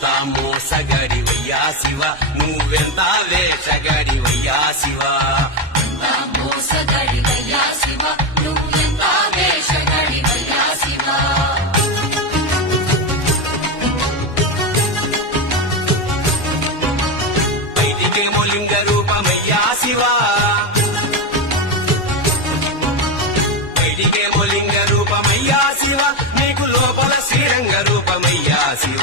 ఎంత మోసగడివయ్యా శివ నువ్వెంత వేషగడివయ్యా శివ మోసగడివయ్యా శివ నువ్వెంత వేషగడివయ్యా శివ బయటికేమో లింగ రూపమయ్యా శివ బయటికేమో లింగ రూపమయ్యా శివ నీకు లోపల శ్రీరంగ రూపమయ్యా శివ